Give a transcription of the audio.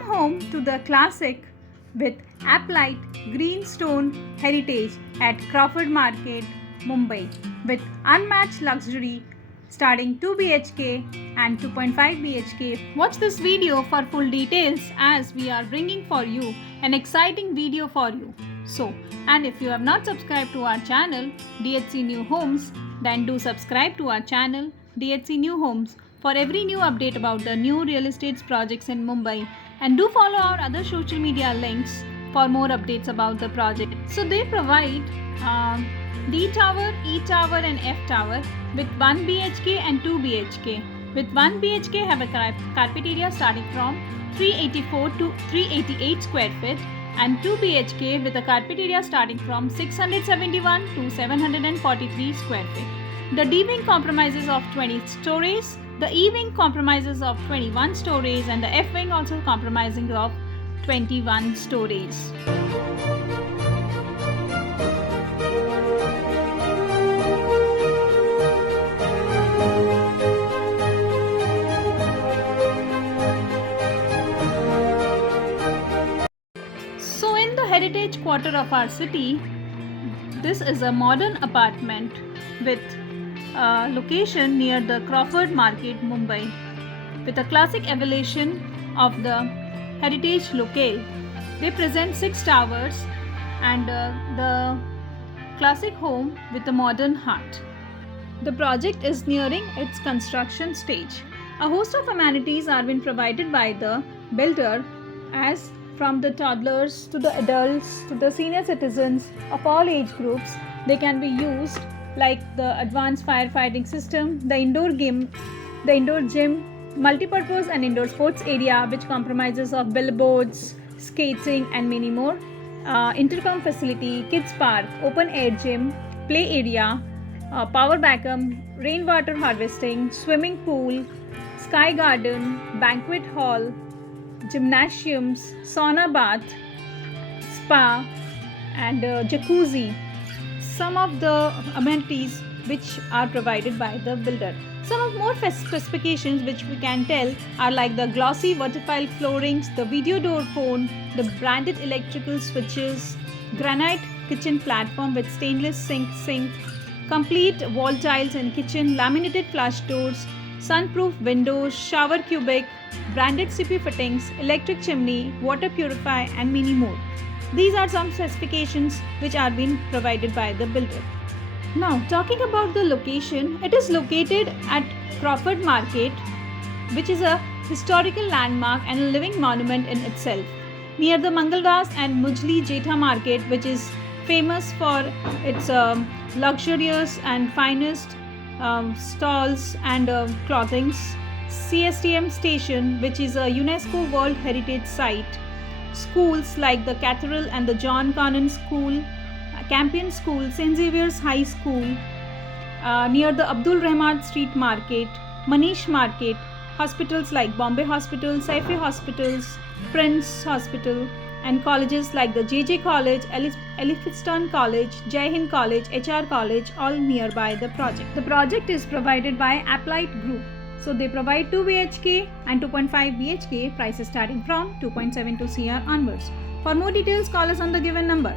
Come home to the classic with Aplite Greenstone heritage at Crawford Market, Mumbai, with unmatched luxury starting 2 BHK and 2.5 BHK. Watch this video for full details as we are bringing for you an exciting video for you. And if you have not subscribed to our channel DHC New Homes, then do subscribe to our channel DHC New Homes for every new update about the new real estate projects in Mumbai, and do follow our other social media links for more updates about the project. So they provide D Tower, E Tower and F Tower with 1 BHK and 2 BHK. With 1 BHK have a carpet area starting from 384 to 388 square feet, and 2 BHK with a carpet area starting from 671 to 743 square feet. The D wing comprises of 20 stories, the E wing comprises of 21 stories, and the F wing also comprising of 21 stories. So in the heritage quarter of our city, this is a modern apartment with location near the Crawford Market, Mumbai, with a classic evolution of the heritage locale. They present 6 towers and the classic home with a modern heart. The project is nearing its construction stage. A host of amenities are being provided by the builder, as from the toddlers to the adults to the senior citizens of all age groups. They can be used like the advanced firefighting system, the indoor gym, multi-purpose and indoor sports area which comprises of billboards, skating and many more, intercom facility, kids park, open air gym, play area, power backup, rainwater harvesting, swimming pool, sky garden, banquet hall, gymnasiums, sauna bath, spa and jacuzzi. Some of the amenities which are provided by the builder. Some of more specifications which we can tell are like the glossy vertical floorings, the video door phone, the branded electrical switches, granite kitchen platform with stainless sink, complete wall tiles in kitchen, laminated flush doors, sunproof windows, shower cubic, branded CP fittings, electric chimney, water purifier and many more. These are some specifications which are being provided by the builder. Now talking about the location, it is located at Crawford Market, which is a historical landmark and a living monument in itself, near the Mangaldas and Mujli Jetha Market, which is famous for its luxurious and finest stalls and clothings. CSTM station, which is a UNESCO World Heritage Site. Schools like the Cathedral and the John Connon School, Campion School, St. Xavier's High School, near the Abdul Rahman Street Market, Manish Market, hospitals like Bombay Hospital, Saifi Hospitals, Prince Hospital, and colleges like the JJ College, Elphinstone College, Jai Hind College, HR College, all nearby the project. The project is provided by APLITE Group. So they provide 2 BHK and 2.5 BHK, prices starting from 2.72 CR onwards. For more details, call us on the given number.